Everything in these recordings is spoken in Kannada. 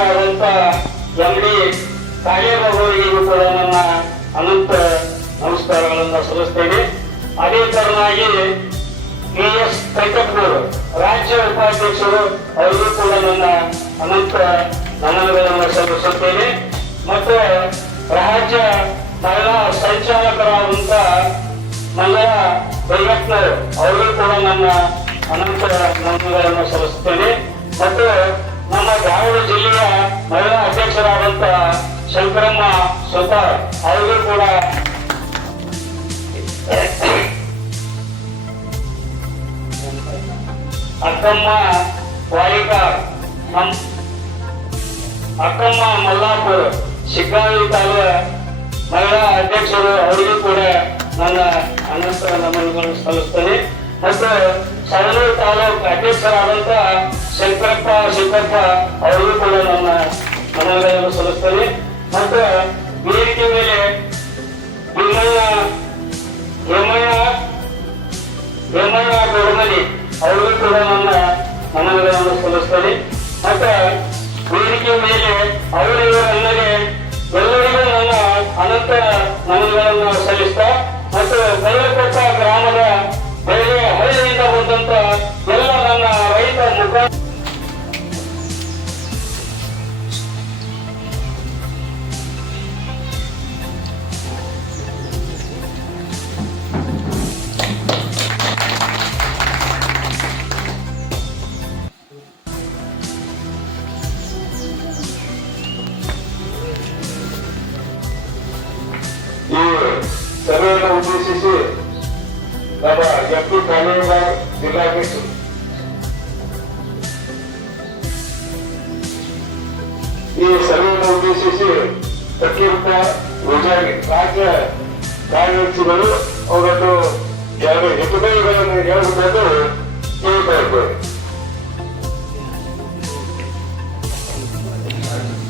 ಅಧ್ಯಕ್ಷರಾದಂತ ಎಂ ಡಿ ಕಾರ್ಯಭವರಿಗೂ ಕೂಡ ನನ್ನ ಅನಂತ ನಮಸ್ಕಾರಗಳನ್ನು ಸಲ್ಲಿಸ್ತೇನೆ. ಅದೇ ತರನಾಗಿ ಕೆ ಎಸ್ ಕೈಕಟ್ನವರು ರಾಜ್ಯ ಉಪಾಧ್ಯಕ್ಷರು ಅವರಿಗೂ ಕೂಡ ನನ್ನ ಅನಂತ ನಮನಗಳನ್ನು ಸಲ್ಲಿಸುತ್ತೇನೆ. ಮತ್ತು ರಾಜ್ಯ ಮಹಿಳಾ ಸಂಚಾಲಕರಾದಂತ ಮಂಗಳ ಬೆಳಗಟ್ನವರು ಅವರಿಗೂ ಕೂಡ ನನ್ನ ಅನಂತ ನಮನಗಳನ್ನು ಸಲ್ಲಿಸುತ್ತೇನೆ. ಮತ್ತು ನಮ್ಮ ಧಾರವಾಡ ಜಿಲ್ಲೆಯ ಮಹಿಳಾ ಅಧ್ಯಕ್ಷರಾದಂತ ಶಂಕರಮ್ಮ ಸ್ವತಃ ಅವರು ಕೂಡ ಅಕ್ಕಮ್ಮ ವಾಯಿಕಾರ್ ಅಕ್ಕಮ್ಮ ಮಲ್ಲಾಪುರ್, ಶಿಗ್ಗಾವಿ ತಾಲೂಕ ಮಹಿಳಾ ಅಧ್ಯಕ್ಷರು ಅವರಿಗೂ ಕೂಡ ನನ್ನ ಅನಂತರ ನಮನಗಳನ್ನು ಸಲ್ಲಿಸ್ತೇನೆ. ಮತ್ತು ಸವಣೂರು ತಾಲೂಕು ಅಧ್ಯಕ್ಷರ ಆದಂತ ಶಂಕರಪ್ಪ ಶಂಕರಪ್ಪ ಅವರಿಗೂ ಕೂಡ ನನ್ನ ನಮನಗಳನ್ನು ಸಲ್ಲಿಸ್ತೇನೆ. ಮತ್ತು ವೇದಿಕೆ ಮೇಲೆ ಭೀಮಯ್ಯ ಹೇಮಯ್ಯ ಹೇಮಯ್ಯ ದೊಡ್ಡಮನಿ ಅವರಿಗೂ ಕೂಡ ನನ್ನ ನಮನಗಳನ್ನು ಸಲ್ಲಿಸ್ತೇನೆ. ಮತ್ತು ವೇದಿಕೆ ಮೇಲೆ ಅವರಿವರಲ್ಲದೆ ಎಲ್ಲರಿಗೂ ನನ್ನ ಅನಂತ ಮನವಿಗಳನ್ನು ಸಲ್ಲಿಸ್ತಾ, ಮತ್ತು ಬೈಲಕೊಟ್ಟ ಸಭೆಯನ್ನು ಉದ್ದೇಶಿಸಿ ನಮ್ಮ ಎಂ ಪಿ ಕಾಲೇಜ್ ಜಿಲ್ಲಾಧ್ಯಕ್ಷರು ಈ ಸಭೆಯನ್ನು ಉದ್ದೇಶಿಸಿ ಪ್ರತಿಯೊಬ್ಬ ವಿಜಯ ರಾಜ್ಯ ಕಾರ್ಯದರ್ಶಿಗಳು ಅವರನ್ನು ಎರಡು ಹೆಬ್ಬುಗೈಗಳನ್ನು ಹೇಳಬೇಕೆಂದು ಕೇಳ್ತಾ ಇದ್ದೇವೆ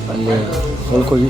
ಅಲ್ಲಿ ಹೊಲ್ಕೋಗಿ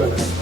করবে না